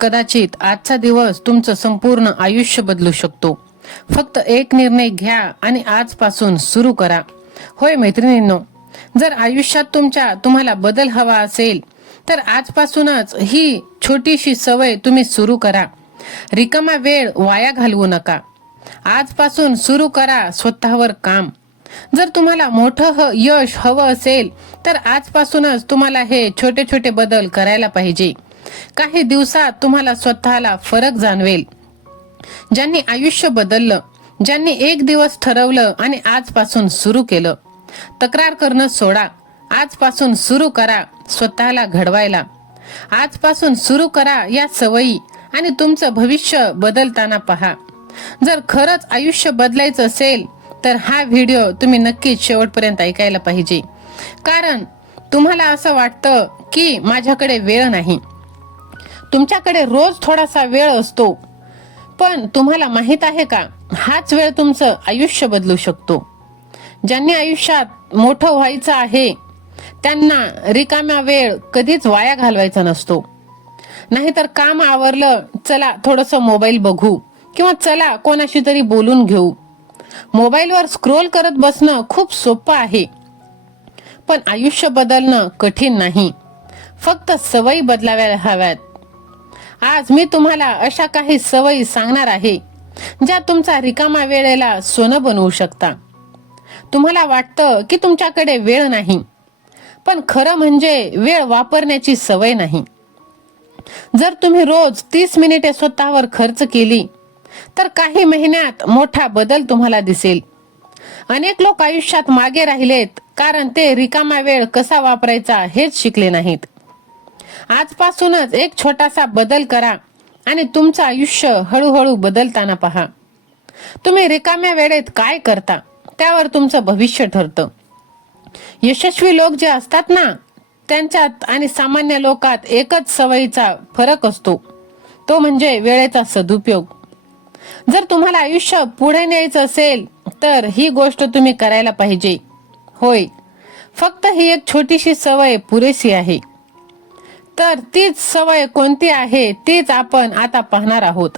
कदाचित आजचा दिवस तुमचं संपूर्ण आयुष्य बदलू शकतो. फक्त एक निर्णय घ्या आणि आजपासून सुरू करा. होय मैत्रिणींनो, जर आयुष्यात तुम्हाला बदल हवा असेल तर आजपासूनच ही छोटीशी सवय तुम्ही सुरू करा. रिकामा वेळ वाया घालवू नका. आजपासून सुरू करा स्वतःवर काम. जर तुम्हाला मोठं यश हवं असेल तर आजपासूनच तुम्हाला हे छोटे छोटे बदल करायला पाहिजे. काही दिवसात तुम्हाला स्वतःला फरक जाणवेल. ज्यांनी आयुष्य बदललं, ज्यांनी एक दिवस ठरवलं आणि आजपासून सुरू केलं. तक्रार करणं सोडा. आजपासून सुरू करा स्वतःला घडवायला. आजपासून सुरू करा या सवयी आणि तुमचं भविष्य बदलताना पहा. जर खरंच आयुष्य बदलायचं असेल तर हा व्हिडिओ तुम्ही नक्कीच शेवटपर्यंत ऐकायला पाहिजे. कारण तुम्हाला असं वाटतं की माझ्याकडे वेळ नाही. तुमच्याकडे रोज थोडासा वेळ असतो, पण तुम्हाला माहित आहे का, हाच वेळ तुमचं आयुष्य बदलू शकतो. ज्यांनी आयुष्यात मोठं व्हायचं आहे त्यांना रिकाम्या वेळ कधीच वाया घालवायचा नसतो. नाहीतर काम आवरलं, चला थोडंसं मोबाईल बघू किंवा चला कोणाशी तरी बोलून घेऊ. मोबाईलवर स्क्रोल करत बसणं खूप सोपं आहे, पण आयुष्य बदलणं कठीण नाही. फक्त सवयी बदलाव्या हव्यात. आज मी तुम्हाला अशा काही सवयी सांगणार आहे ज्या तुमचा रिकामा वेळेला सोनं बनवू शकता. तुम्हाला वाटतं की तुमच्याकडे वेळ नाही, पण खरं म्हणजे वेळ वापरण्याची सवय नाही. जर तुम्ही रोज 30 मिनिटे स्वतःवर खर्च केली तर काही महिन्यात मोठा बदल तुम्हाला दिसेल. अनेक लोक आयुष्यात मागे राहिलेत कारण ते रिकामा वेळ कसा वापरायचा हेच शिकले नाहीत. आजपासूनच एक छोटासा बदल करा आणि तुमचं आयुष्य हळूहळू बदलताना पहा. तुम्ही रिकाम्या वेळेत काय करता त्यावर तुमचं भविष्य ठरतं. यशस्वी लोक जे असतात ना, त्यांच्यात आणि सामान्य लोकात एकच सवयीचा फरक असतो, तो म्हणजे वेळेचा सदुपयोग. जर तुम्हाला आयुष्य पुढे न्यायचं असेल तर ही गोष्ट तुम्ही करायला पाहिजे. होय, फक्त ही एक छोटीशी सवय पुरेशी आहे. तर तीच सवय कोणती आहे तीच आपण आता पाहणार आहोत.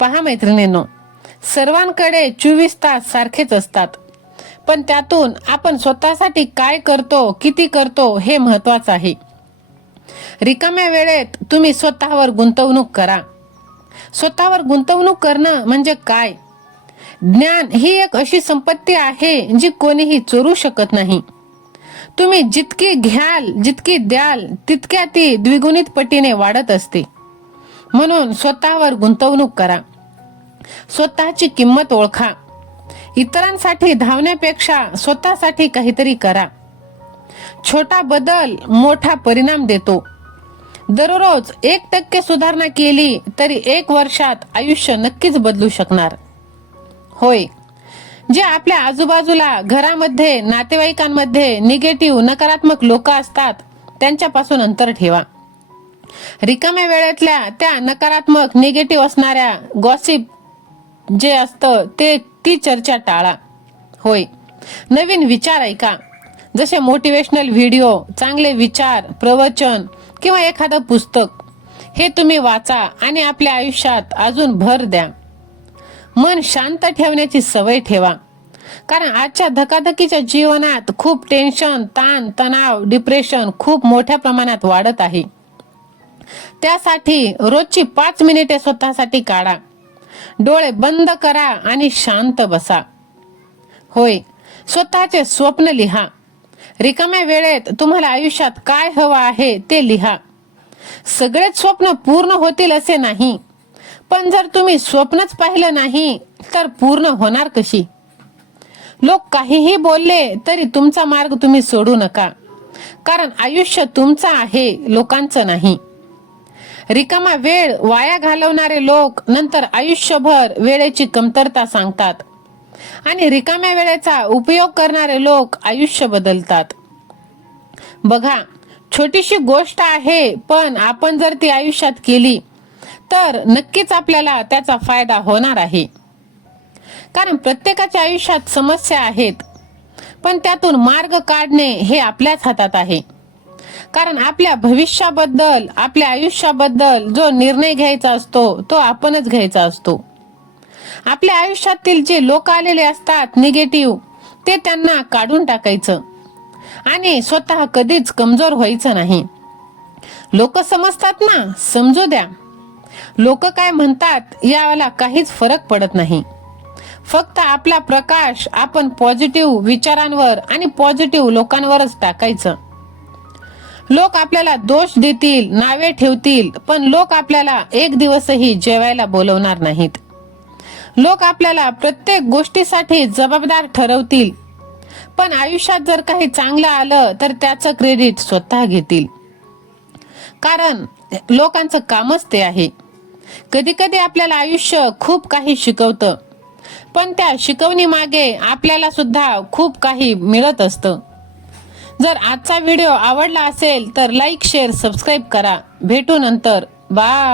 पहा मैत्रिणींनो, सर्वांकडे 24 तास सारखेच असतात, पण त्यातून आपण स्वतःसाठी काय करतो, किती करतो हे महत्वाचं आहे. रिकाम्या वेळेत तुम्ही स्वतःवर गुंतवणूक करा. स्वतःवर गुंतवणूक करणं म्हणजे काय? ज्ञान ही एक अशी संपत्ती आहे जी कोणीही चोरू शकत नाही. तुम्ही जितकी घ्याल, जितकी द्याल, तितक्या ती द्विगुणित पटीने वाढत असते. म्हणून स्वतःवर गुंतवणूक करा. स्वतःची किंमत ओळखा. इतरांसाठी धावण्यापेक्षा स्वतःसाठी काहीतरी करा. छोटा बदल मोठा परिणाम देतो. दररोज 1% सुधारणा केली तरी 1 वर्षात आयुष्य नक्कीच बदलू शकणार. होय, जे आपल्या आजूबाजूला, घरामध्ये, नातेवाईकांमध्ये निगेटिव्ह, नकारात्मक लोक असतात त्यांच्यापासून अंतर ठेवा. रिकाम्या वेळेतल्या त्या नकारात्मक, निगेटिव्ह असणाऱ्या गॉसिप जे असतं ती चर्चा टाळा. होय, नवीन विचार ऐका. जसे मोटिवेशनल व्हिडिओ, चांगले विचार, प्रवचन किंवा एखादं पुस्तक. हे तुम्ही वाचा आणि आपल्या आयुष्यात अजून भर द्या. मन शांत ठेवण्याची सवय ठेवा. कारण आजच्या धकाधकीच्या जीवनात खूप टेन्शन, ताण, तणाव, डिप्रेशन खूप मोठ्या प्रमाणात वाढत आहे. त्यासाठी रोजची 5 मिनिटे स्वतःसाठी काढा. डोळे बंद करा आणि शांत बसा. होय, स्वतःचे स्वप्न लिहा. रिकाम्या वेळेत तुम्हाला आयुष्यात काय हवं आहे ते लिहा. सगळेच स्वप्न पूर्ण होतील असे नाही, पण जर तुम्ही स्वप्नच पाहिलं नाही तर पूर्ण होणार कशी? लोक काहीही बोलले तरी तुमचा मार्ग तुम्ही सोडू नका. कारण आयुष्य तुमचं आहे, लोकांचं नाही. रिकामा वेळ वाया घालवणारे लोक नंतर आयुष्यभर वेळेची कमतरता सांगतात आणि रिकाम्या वेळेचा उपयोग करणारे लोक आयुष्य बदलतात. बघा, छोटीशी गोष्ट आहे, पण आपण जर ती आयुष्यात केली तर नक्कीच आपल्याला त्याचा फायदा होणार आहे. कारण प्रत्येकाच्या आयुष्यात समस्या आहेत, पण त्यातून मार्ग काढणे हे आपल्याच हातात आहे. कारण आपल्या भविष्याबद्दल, आपल्या आयुष्याबद्दल जो निर्णय घ्यायचा असतो तो आपणच घ्यायचा असतो. आपल्या आयुष्यातील जे लोक आलेले असतात निगेटिव्ह, ते त्यांना काढून टाकायचं आणि स्वतः कधीच कमजोर व्हायचं नाही. लोक समजतात ना, समजू द्या. लोक काय म्हणतात याला काहीच फरक पडत नाही. फक्त आपला प्रकाश आपण पॉझिटिव्ह विचारांवर आणि पॉझिटिव्ह लोकांवरच टाकायचं. लोक आपल्याला दोष देतील, नावे ठेवतील, पण लोक आपल्याला एक दिवसही जेवायला बोलवणार नाहीत. लोक आपल्याला प्रत्येक गोष्टीसाठी जबाबदार ठरवतील, पण आयुष्यात जर काही चांगलं आलं तर त्याचं क्रेडिट स्वतः घेतील. कारण लोकांचं कामच ते आहे. कधी कधी आपल्याला आयुष्य खूप काही शिकवतं, पण त्या शिकवणी मागे आपल्याला सुद्धा खूप काही मिळत असतं. जर आजचा व्हिडिओ आवडला असेल तर लाईक, शेअर, सबस्क्राईब करा. भेटू नंतर. बाय.